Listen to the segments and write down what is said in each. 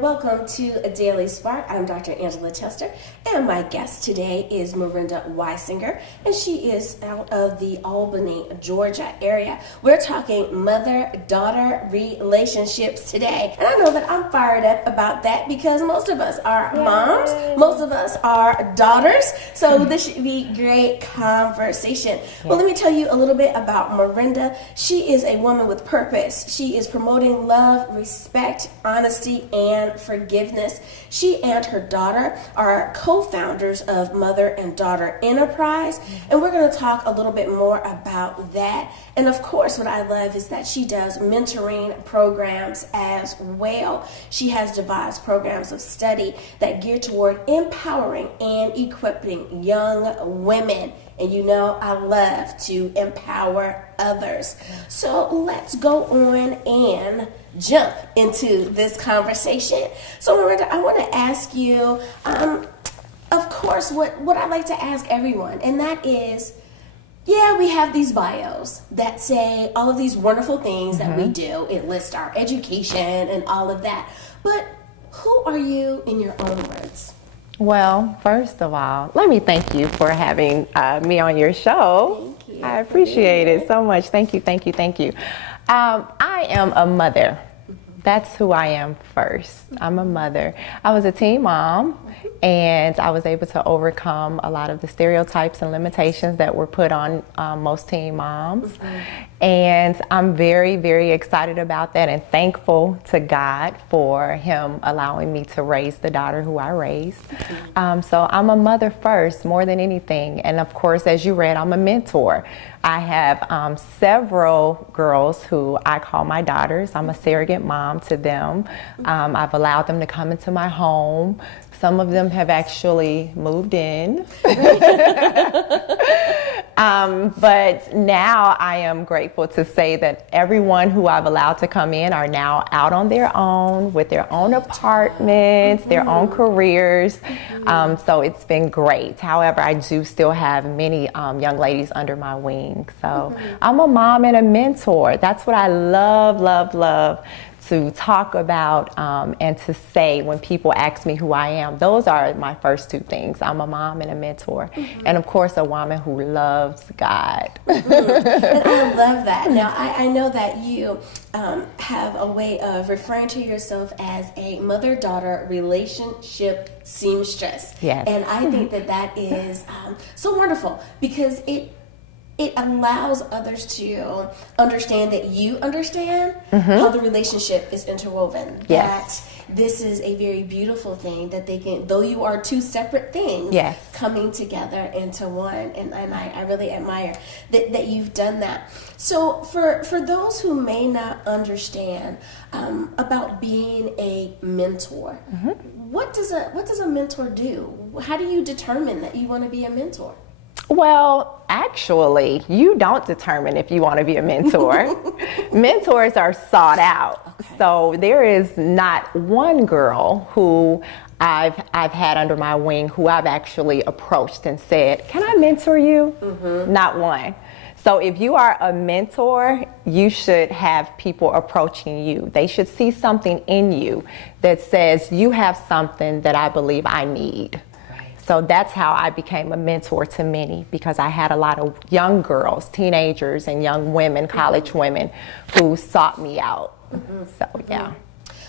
Welcome to A Daily Spark. I'm Dr. Angela Chester, and my guest today is Morenda Wysinger, and she is out of the Albany, Georgia area. We're talking mother-daughter relationships today, and I know that I'm fired up about that because most of us are moms, most of us are daughters, so this should be great conversation. Well, let me tell you a little bit about Morenda. She is a woman with purpose. She is promoting love, respect, honesty, and forgiveness. She and her daughter are co-founders of Mother and Daughter Enterprise, and we're going to talk a little bit more about that. And of course, what I love is that she does mentoring programs as well. She has devised programs of study that gear toward empowering and equipping young women. And you know, I love to empower others. So let's go on and jump into this conversation. So Miranda, I want to ask you, of course, what I like to ask everyone, and that is, we have these bios that say all of these wonderful things that we do. It lists our education and all of that. But who are you in your own words? Well, first of all, let me thank you for having me on your show. Thank you. I appreciate it so much. Thank you, thank you, thank you. I am a mother. That's who I am first. I'm a mother. I was a teen mom, and I was able to overcome a lot of the stereotypes and limitations that were put on most teen moms. And I'm very, very excited about that and thankful to God for Him allowing me to raise the daughter who I raised. So I'm a mother first, more than anything. And of course, as you read, I'm a mentor. I have several girls who I call my daughters. I'm a surrogate mom to them. I've allowed them to come into my home. Some of them have actually moved in. But now I am grateful to say that everyone who I've allowed to come in are now out on their own with their own apartments, their own careers. So it's been great. However, I do still have many young ladies under my wing. So I'm a mom and a mentor. That's what I love, love, love to talk about and to say when people ask me who I am. Those are my first two things. I'm a mom and a mentor. And of course, a woman who loves God. And I love that. Now, I know that you have a way of referring to yourself as a mother-daughter relationship seamstress. Yes. And I think that is so wonderful because it allows others to understand that you understand how the relationship is interwoven. Yes. That this is a very beautiful thing that they can, though you are two separate things, coming together into one. And I really admire that you've done that. So for those who may not understand about being a mentor, what does a mentor do? How do you determine that you want to be a mentor? Well, actually, you don't determine if you want to be a mentor. Mentors are sought out. Okay. So there is not one girl who I've had under my wing who I've actually approached and said, "Can I mentor you?" Not one. So if you are a mentor, you should have people approaching you. They should see something in you that says, you have something that I believe I need. So that's how I became a mentor to many, because I had a lot of young girls, teenagers and young women, college women, who sought me out. So, yeah.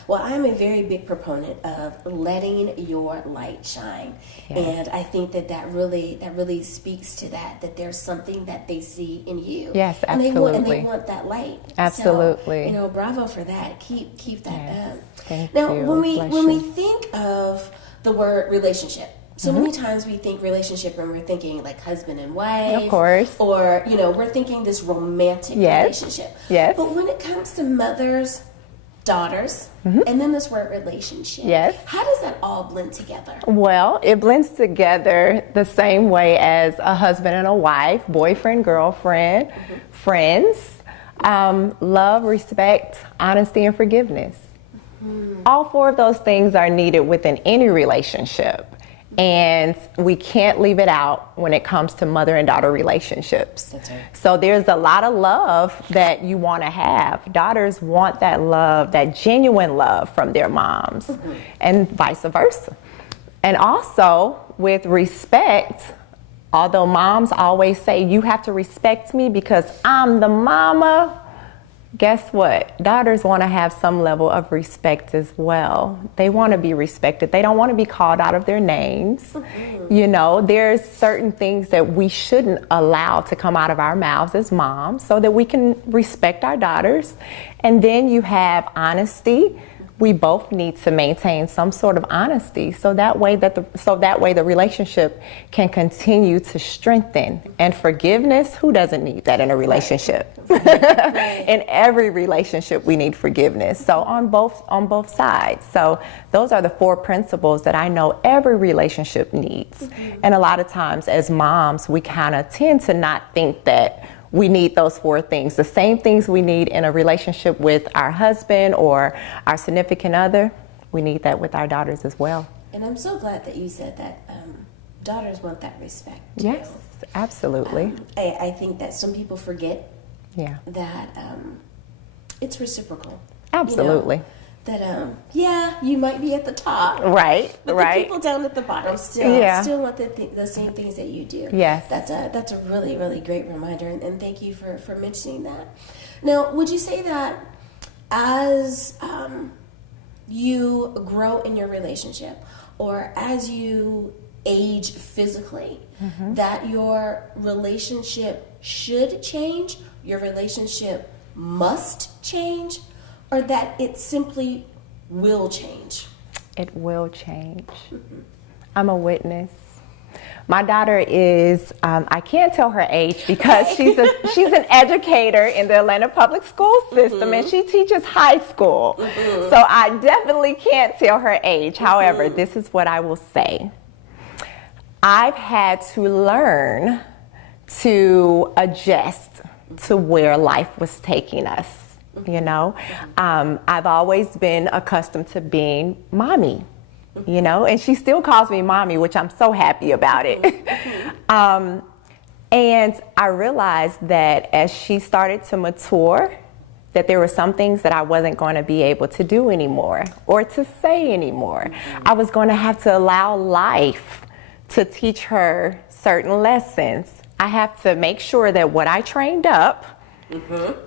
Well, I'm a very big proponent of letting your light shine. And I think that really speaks to that there's something that they see in you. Yes, absolutely. And they want that light. Absolutely. So, bravo for that. Keep that up. Thank now, you. when we think of the word relationship, so many times we think relationship and we're thinking like husband and wife. Of course. Or, we're thinking this romantic relationship. Yes. But when it comes to mothers, daughters, and then this word relationship. Yes. How does that all blend together? Well, it blends together the same way as a husband and a wife, boyfriend, girlfriend, friends, love, respect, honesty, and forgiveness. All four of those things are needed within any relationship. And we can't leave it out when it comes to mother and daughter relationships. That's right. So there's a lot of love that you want to have. Daughters want that love, that genuine love from their moms, and vice versa. And also with respect, although moms always say, you have to respect me because I'm the mama, guess what? Daughters want to have some level of respect as well. They want to be respected. They don't want to be called out of their names. You know, there's certain things that we shouldn't allow to come out of our mouths as moms so that we can respect our daughters. And then you have honesty. We both need to maintain some sort of honesty so that way the relationship can continue to strengthen. And forgiveness, who doesn't need that in a relationship? Right. In every relationship we need forgiveness. So on both sides. So those are the four principles that I know every relationship needs. And a lot of times as moms, we kind of tend to not think that we need those four things. The same things we need in a relationship with our husband or our significant other, we need that with our daughters as well. And I'm so glad that you said that daughters want that respect. Yes, absolutely. I think that some people forget that it's reciprocal. Absolutely. You know? That you might be at the top, right? But right. the people down at the bottom still want the same things that you do. Yes, that's a really, really great reminder, and thank you for mentioning that. Now, would you say that as you grow in your relationship, or as you age physically, that your relationship should change, your relationship must change, or that it simply will change? It will change. I'm a witness. My daughter is, I can't tell her age because she's an educator in the Atlanta public school system, and she teaches high school. So I definitely can't tell her age. However, this is what I will say. I've had to learn to adjust to where life was taking us. You know, I've always been accustomed to being mommy, you know, and she still calls me mommy, which I'm so happy about it. And I realized that as she started to mature, that there were some things that I wasn't going to be able to do anymore or to say anymore. I was going to have to allow life to teach her certain lessons. I have to make sure that what I trained up,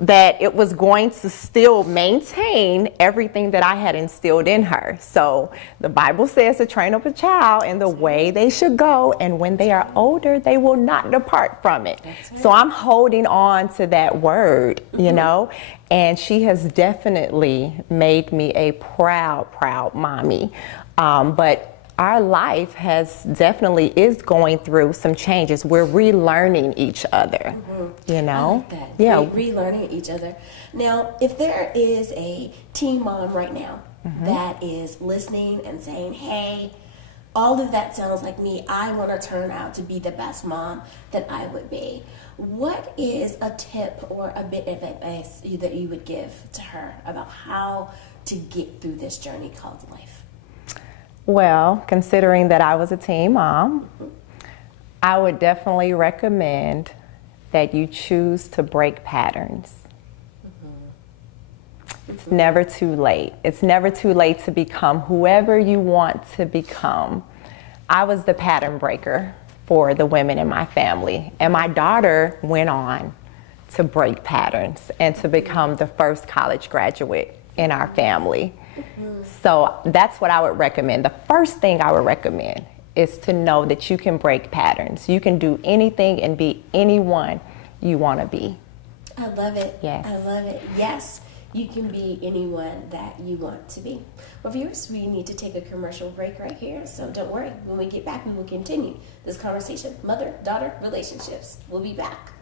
that it was going to still maintain everything that I had instilled in her. So the Bible says to train up a child in the way they should go, and when they are older, they will not depart from it. Right. So I'm holding on to that word, you know, and she has definitely made me a proud mommy. But our life is going through some changes. We're relearning each other, you know? I like that. Yeah. Relearning each other. Now, if there is a teen mom right now that is listening and saying, hey, all of that sounds like me. I want to turn out to be the best mom that I would be. What is a tip or a bit of advice that you would give to her about how to get through this journey called life? Well, considering that I was a teen mom, I would definitely recommend that you choose to break patterns. It's never too late. It's never too late to become whoever you want to become. I was the pattern breaker for the women in my family, and my daughter went on to break patterns and to become the first college graduate in our family. So that's what I would recommend. The first thing I would recommend is to know that you can break patterns. You can do anything and be anyone you want to be. I love it. Yes. I love it. Yes, you can be anyone that you want to be. Well, viewers, we need to take a commercial break right here. So don't worry. When we get back, we will continue this conversation. Mother-daughter relationships. We'll be back.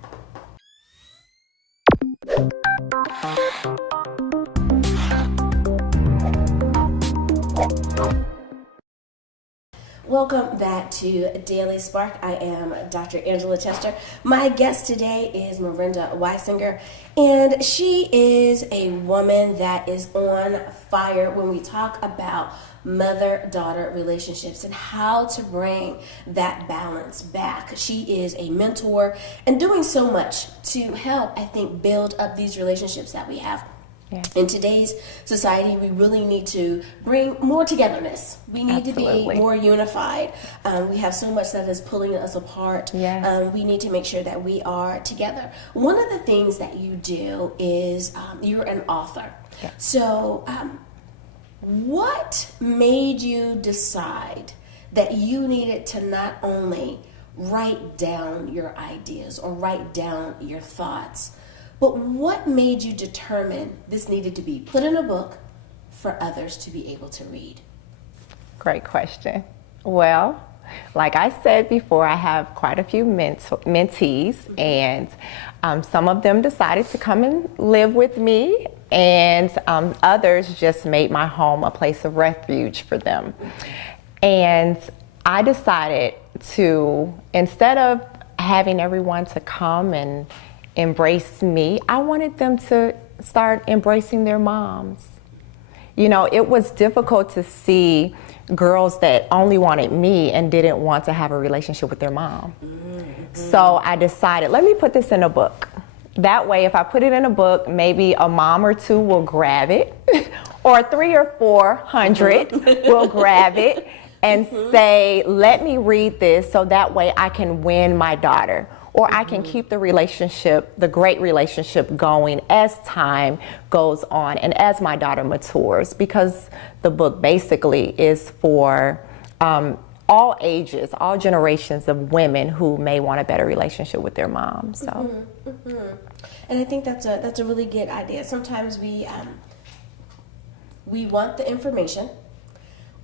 Welcome back to Daily Spark. I am Dr. Angela Chester. My guest today is Morenda Wysinger, and she is a woman that is on fire when we talk about mother-daughter relationships and how to bring that balance back. She is a mentor and doing so much to help, I think, build up these relationships that we have. Yes. In today's society, we really need to bring more togetherness. We need Absolutely. to be more unified. We have so much that is pulling us apart. Yes. We need to make sure that we are together. One of the things that you do is you're an author. Yes. So what made you decide that you needed to not only write down your ideas or write down your thoughts, but what made you determine this needed to be put in a book for others to be able to read? Great question. Well, like I said before, I have quite a few mentees, and some of them decided to come and live with me, and others just made my home a place of refuge for them. And I decided to, instead of having everyone to come and embrace me, I wanted them to start embracing their moms. You know, it was difficult to see girls that only wanted me and didn't want to have a relationship with their mom. Mm-hmm. So I decided, let me put this in a book. That way, if I put it in a book, maybe a mom or two will grab it, or 300 or 400 will grab it and say, let me read this so that way I can win my daughter. Or I can keep the relationship, the great relationship going as time goes on and as my daughter matures, because the book basically is for all ages, all generations of women who may want a better relationship with their mom. So, And I think that's a really good idea. Sometimes we want the information,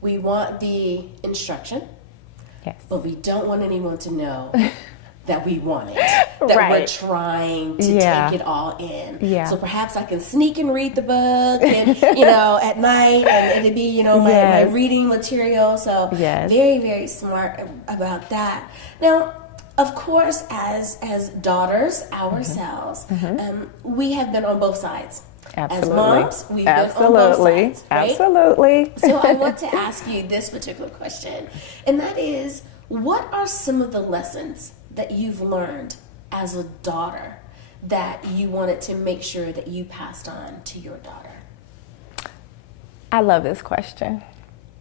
we want the instruction, yes, but we don't want anyone to know that we want it, that Right. we're trying to Yeah. take it all in. Yeah. So perhaps I can sneak and read the book and, at night, and it'd be, my Yes. reading material. So Yes. very, very smart about that. Now, of course, as daughters ourselves, we have been on both sides. absolutely. As moms, we've Absolutely. been on both sides, right? Absolutely. So I want to ask you this particular question, and that is, what are some of the lessons that you've learned as a daughter that you wanted to make sure that you passed on to your daughter? I love this question.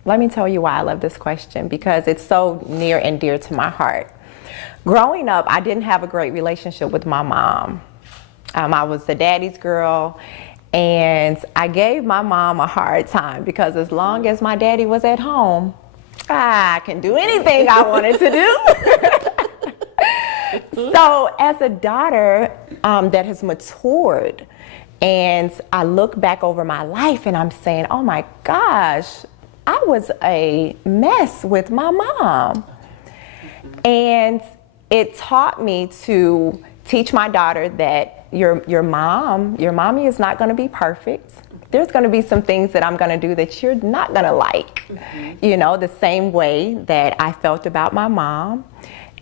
Let me tell you why I love this question, because it's so near and dear to my heart. Growing up, I didn't have a great relationship with my mom. I was the daddy's girl, and I gave my mom a hard time because as long as my daddy was at home, I can do anything I wanted to do. So as a daughter that has matured, and I look back over my life and I'm saying, oh my gosh, I was a mess with my mom. And it taught me to teach my daughter that your mommy is not going to be perfect. There's going to be some things that I'm going to do that you're not going to like, the same way that I felt about my mom.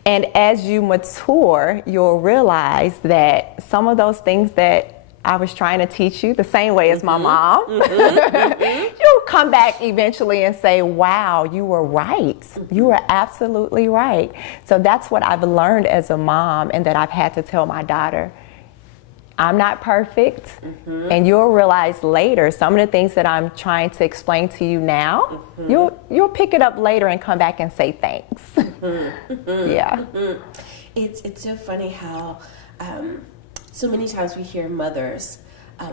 And as you mature, you'll realize that some of those things that I was trying to teach you the same way as my mom, you'll come back eventually and say, wow, you were right. You were absolutely right. So that's what I've learned as a mom, and that I've had to tell my daughter, I'm not perfect, and you'll realize later some of the things that I'm trying to explain to you now, you'll pick it up later and come back and say thanks. Yeah. It's so funny how so many times we hear mothers,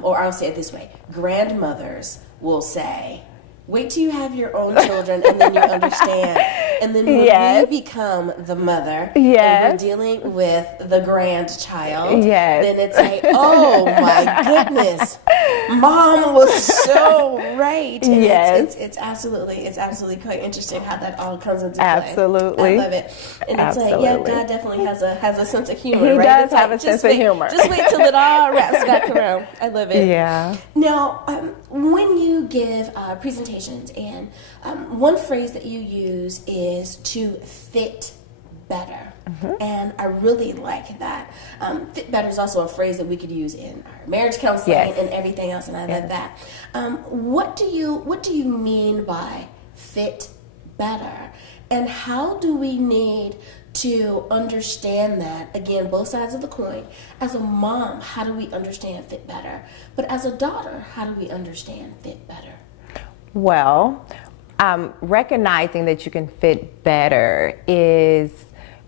or I'll say it this way, grandmothers will say, wait till you have your own children and then you understand. And then when we become the mother and we're dealing with the grandchild, then it's like, oh my goodness, mom was so right. And it's absolutely quite interesting how that all comes into play. Absolutely. I love it. And it's like, God definitely has a sense of humor, He right? does It's have like, a sense of humor. Just wait till it all wraps back around. I love it. Yeah. Now, when you give presentations, and one phrase that you use is to fit better. And I really like that. Fit better is also a phrase that we could use in our marriage counseling and everything else, and I love that. What do you mean by fit better? And how do we need to understand that? Again, both sides of the coin. As a mom, how do we understand fit better? But as a daughter, how do we understand fit better? Well, recognizing that you can fit better is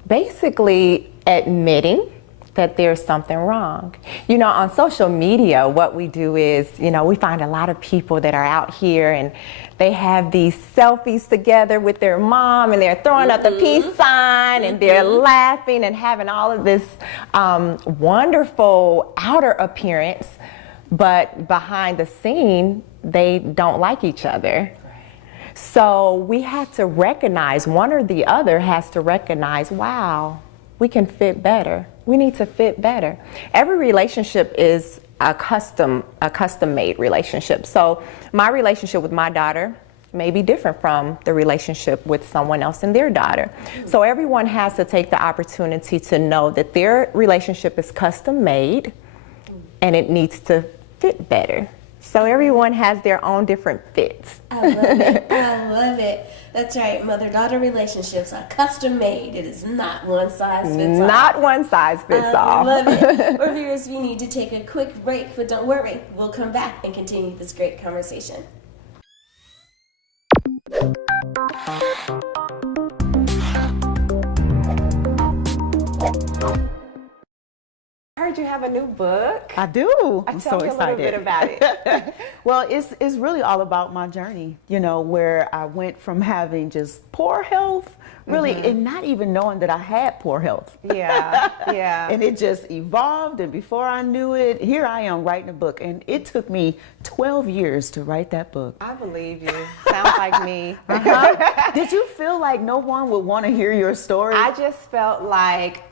basically admitting that there's something wrong. You know, on social media, what we do is, you know, we find a lot of people that are out here and they have these selfies together with their mom and they're throwing up the peace sign and they're laughing and having all of this wonderful outer appearance, but behind the scene, they don't like each other. So we have to recognize, one or the other has to recognize, wow, we can fit better. We need to fit better. Every relationship is a custom-made relationship. So my relationship with my daughter may be different from the relationship with someone else and their daughter. So everyone has to take the opportunity to know that their relationship is custom-made and it needs to fit better. So everyone has their own different fits. I love it. I love it. That's right. Mother-daughter relationships are custom-made. It is not one size fits all. Not one size fits all. I love it. Or viewers, we need to take a quick break, but don't worry. We'll come back and continue this great conversation. I heard you have a new book. I do. I'm so excited. Tell me a little bit about it. Well, it's really all about my journey, you know, where I went from having just poor health, really, and not even knowing that I had poor health. Yeah, yeah. And it just evolved, and before I knew it, here I am writing a book. And it took me 12 years to write that book. I believe you. Sounds like me. Did you feel like no one would want to hear your story? I just felt like,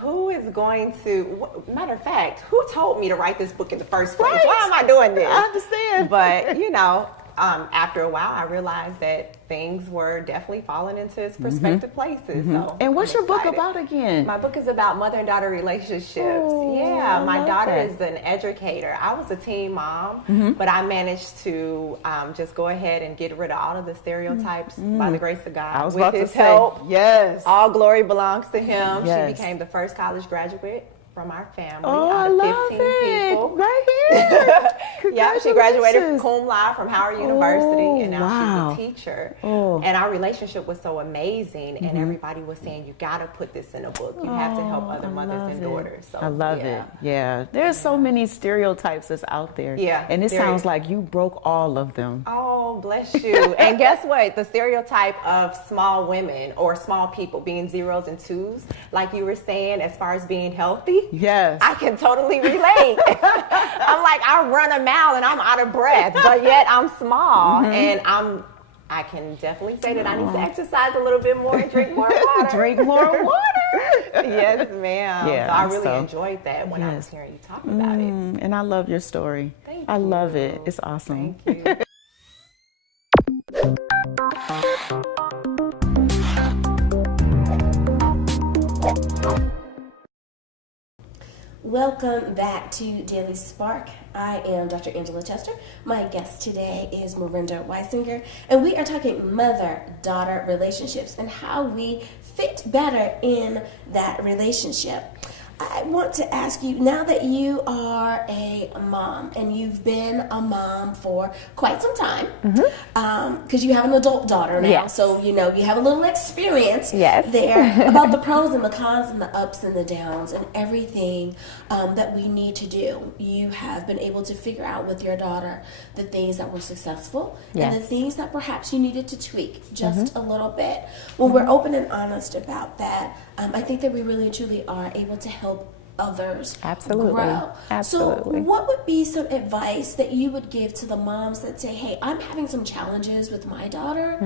who is going to, matter of fact, who told me to write this book in the first place? Right. Why am I doing this? I understand. But, you know, after a while, I realized that things were definitely falling into its prospective places. So and what's your book excited. about again? My book is about mother and daughter relationships. Oh, Yeah, my daughter that. is an educator. I was a teen mom, but I managed to just go ahead and get rid of all of the stereotypes by the grace of God. I was With about to his say, help, yes. all glory belongs to him. Yes. She became the first college graduate from our family Oh, out I of love 15 it. people. Right here. Yeah, she graduated Congratulations. cum laude from Howard University, and now wow. she's a teacher. Oh. And our relationship was so amazing, and everybody was saying, you got to put this in a book. You have to help other mothers and daughters. So I love it. Yeah. There's so many stereotypes that's out there. Yeah, And it there sounds is. like you broke all of them. Oh, bless you. And guess what? The stereotype of small women or small people being zeros and twos, like you were saying, as far as being healthy. Yes. I can totally relate. I'm like, I run a mile and I'm out of breath, but yet I'm small, and I can definitely say that I need to exercise a little bit more and drink more water. Drink more water. Yes, ma'am. Yeah, so I really so- enjoyed that when I was hearing you talk about it. And I love your story. Thank I love you. it. It's awesome. Thank you. Welcome back to Daily Spark. I am Dr. Angela Chester. My guest today is Morenda Wysinger, and we are talking mother-daughter relationships and how we fit better in that relationship. I want to ask you, now that you are a mom, and you've been a mom for quite some time, because you have an adult daughter now, Yes. so you know you have a little experience Yes. there about the pros and the cons and the ups and the downs and everything that we need to do. You have been able to figure out with your daughter the things that were successful and the Yes. things that perhaps you needed to tweak just a little bit. When we're open and honest about that, I think that we really and truly are able to help others Absolutely. grow. Absolutely. So what would be some advice that you would give to the moms that say, hey, I'm having some challenges with my daughter.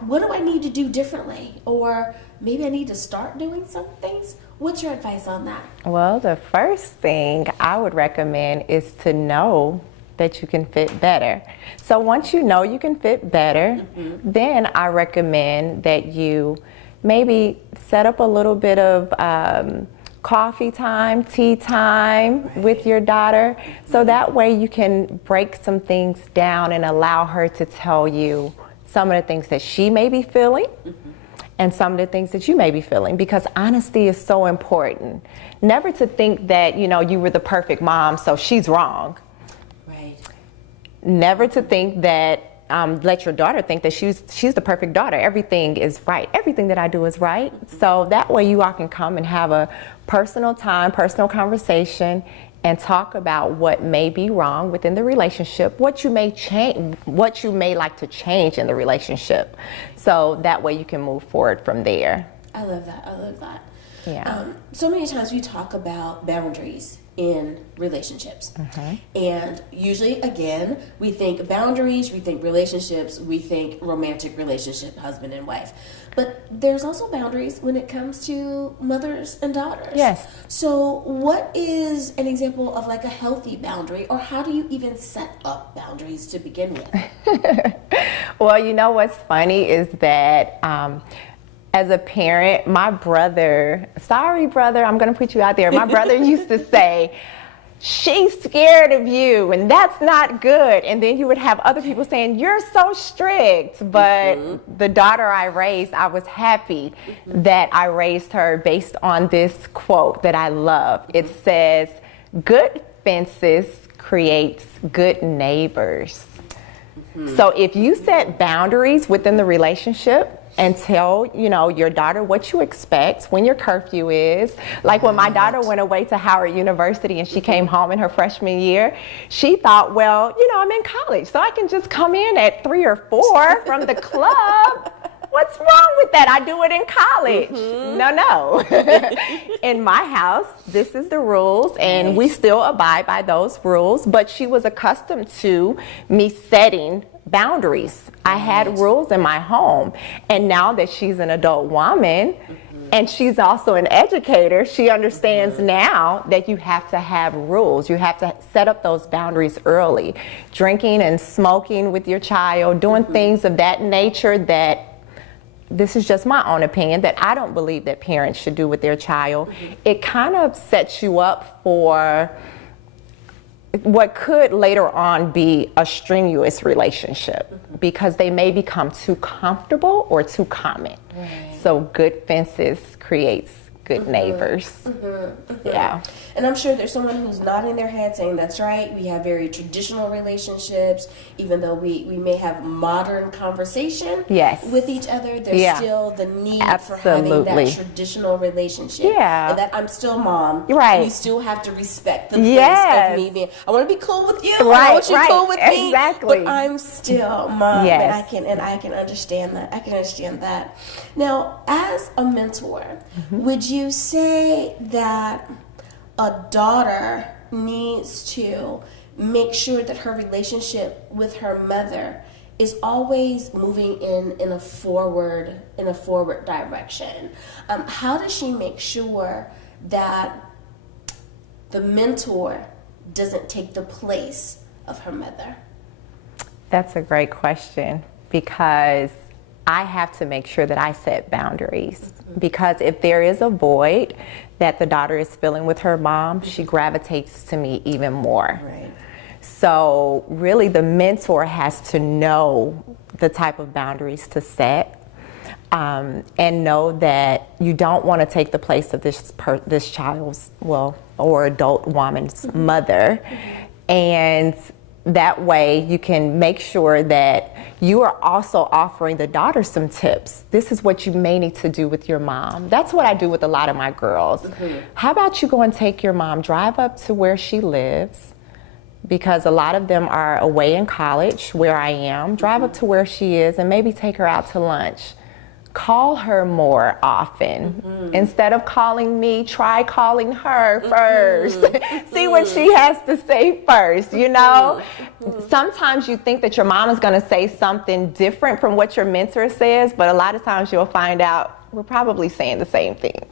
What do I need to do differently? Or maybe I need to start doing some things. What's your advice on that? Well, the first thing I would recommend is to know that you can fit better. So once you know you can fit better, then I recommend that you maybe set up a little bit of coffee time, tea time with your daughter, so that way you can break some things down and allow her to tell you some of the things that she may be feeling and some of the things that you may be feeling, because honesty is so important. Never to think that, you know, you were the perfect mom, so she's wrong. Right. Never to think that, let your daughter think that she's the perfect daughter. Everything is right. Everything that I do is right. So that way you all can come and have a personal time, personal conversation, and talk about what may be wrong within the relationship, what you may change, what you may like to change in the relationship. So that way you can move forward from there. I love that. I love that. Yeah. So many times we talk about boundaries in relationships. And usually, again, we think boundaries, we think relationships, we think romantic relationship, husband and wife. But there's also boundaries when it comes to mothers and daughters. Yes. So what is an example of like a healthy boundary, or how do you even set up boundaries to begin with? Well, you know what's funny is that as a parent, my brother, sorry brother, I'm gonna put you out there. My brother used to say, she's scared of you and that's not good. And then you would have other people saying, you're so strict. But the daughter I raised, I was happy that I raised her based on this quote that I love. It says, good fences creates good neighbors. So if you set boundaries within the relationship and tell, you know, your daughter what you expect, when your curfew is. Like when my daughter went away to Howard University and she came home in her freshman year, she thought, well, you know, I'm in college, so I can just come in at 3 or 4 from the club. What's wrong with that? I do it in college. No. In my house, this is the rules, and we still abide by those rules. But she was accustomed to me setting boundaries. I had rules in my home. And now that she's an adult woman, and she's also an educator, she understands now that you have to have rules. You have to set up those boundaries early. Drinking and smoking with your child, doing things of that nature that, this is just my own opinion, that I don't believe that parents should do with their child. It kind of sets you up for what could later on be a strenuous relationship, because they may become too comfortable or too common. So good fences creates good neighbors. Yeah. And I'm sure there's someone who's nodding their head saying, that's right, we have very traditional relationships, even though we may have modern conversation with each other, there's still the need for having that traditional relationship. And that I'm still mom. And you still have to respect the place of me being, I want to be cool with you, I want you cool with me, but I'm still mom. And I can understand that. I can understand that. Now, as a mentor, would you say that a daughter needs to make sure that her relationship with her mother is always moving in a forward direction? How does she make sure that the mentor doesn't take the place of her mother? That's a great question, because I have to make sure that I set boundaries, because if there is a void that the daughter is filling with her mom, she gravitates to me even more. So really the mentor has to know the type of boundaries to set, and know that you don't want to take the place of this child's, or adult woman's mother. And that way you can make sure that you are also offering the daughter some tips. This is what you may need to do with your mom. That's what I do with a lot of my girls. How about you go and take your mom, drive up to where she lives, because a lot of them are away in college where I am. Drive up to where she is and maybe take her out to lunch. Call her more often. Instead of calling me, try calling her first. See what she has to say first, you know? Sometimes you think that your mom is gonna say something different from what your mentor says, but a lot of times you'll find out we're probably saying the same thing.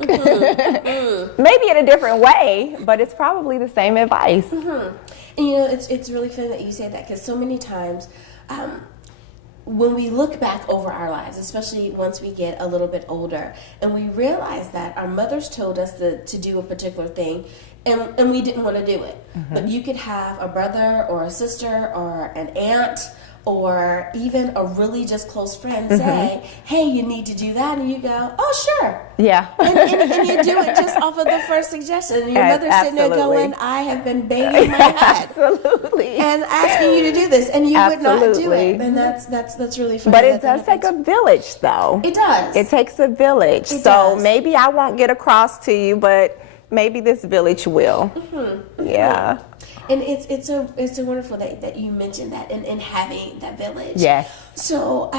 Maybe in a different way, but it's probably the same advice. And you know, it's really funny that you say that, because so many times when we look back over our lives, especially once we get a little bit older, and we realize that our mothers told us to do a particular thing, and we didn't want to do it. But you could have a brother or a sister or an aunt or even a really just close friend say, hey, you need to do that, and you go, oh, sure. Yeah. And you do it just off of the first suggestion. And your mother's sitting there going, I have been banging my head. Absolutely. And asking you to do this, and you would not do it. And that's really funny. But it does take a village, though. It does. It takes a village. So maybe I won't get across to you, but maybe this village will. Yeah. And it's a wonderful that you mentioned that, and having that village. Yes. So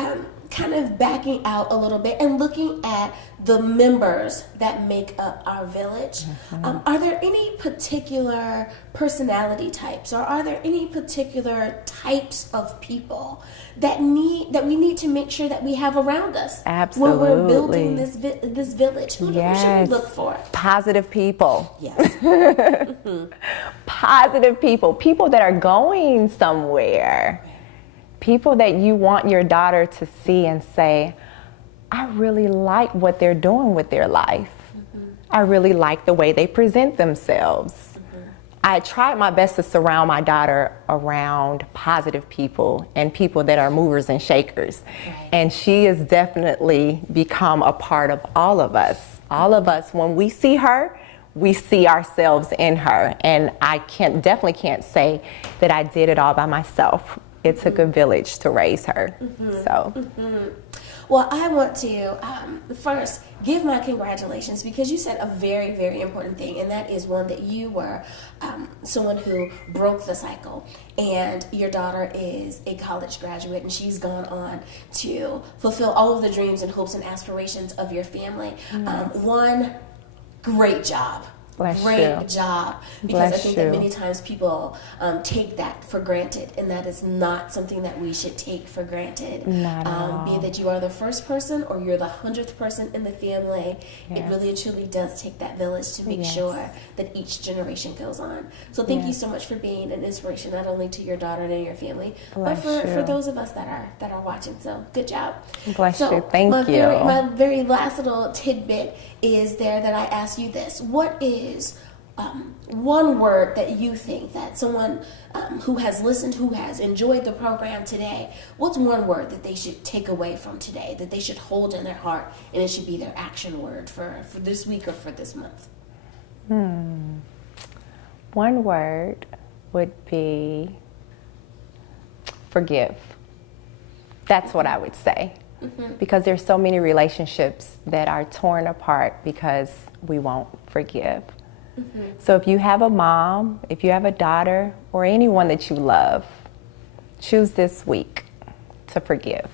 kind of backing out a little bit and looking at the members that make up our village, are there any particular personality types, or are there any particular types of people that we need to make sure that we have around us? Absolutely. When we're building this village, who should we look for? Positive people. Yes. Positive people that are going somewhere. People that you want your daughter to see and say, I really like what they're doing with their life. I really like the way they present themselves. I tried my best to surround my daughter around positive people and people that are movers and shakers. And she has definitely become a part of all of us. All of us, when we see her, we see ourselves in her. And I definitely can't say that I did it all by myself. It took a village to raise her. Well, I want to first give my congratulations, because you said a very, very important thing, and that is one, that you were someone who broke the cycle, and your daughter is a college graduate, and she's gone on to fulfill all of the dreams and hopes and aspirations of your family. One, great job. Great job. Because I think that many times people take that for granted, and that is not something that we should take for granted. Not at all. Be it that you are the first person or you're the 100th person in the family, it really and truly does take that village to make sure that each generation goes on. So thank you so much for being an inspiration, not only to your daughter and your family, but for those of us that are watching. So good job. Bless you. Thank you. My very last little tidbit is there that I ask you this. What is one word that you think that someone who has listened, who has enjoyed the program today, what's one word that they should take away from today, that they should hold in their heart, and it should be their action word for this week or for this month? One word would be forgive. That's what I would say. Because there's so many relationships that are torn apart because we won't forgive. So if you have a mom, if you have a daughter, or anyone that you love, choose this week to forgive.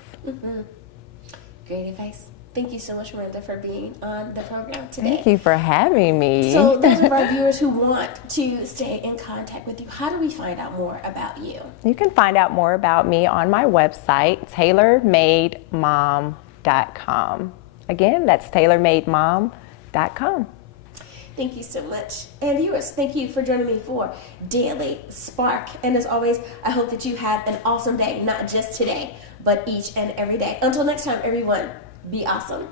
Great advice. Thank you so much, Miranda, for being on the program today. Thank you for having me. So those of our viewers who want to stay in contact with you, how do we find out more about you? You can find out more about me on my website, Tailor-Made Mom.com. Again, that's Tailor-Made Mom.com. Thank you so much. And viewers, thank you for joining me for Daily Spark. And as always, I hope that you have an awesome day, not just today, but each and every day. Until next time, everyone, be awesome.